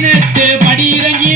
பதினெட்டு படி இறங்கி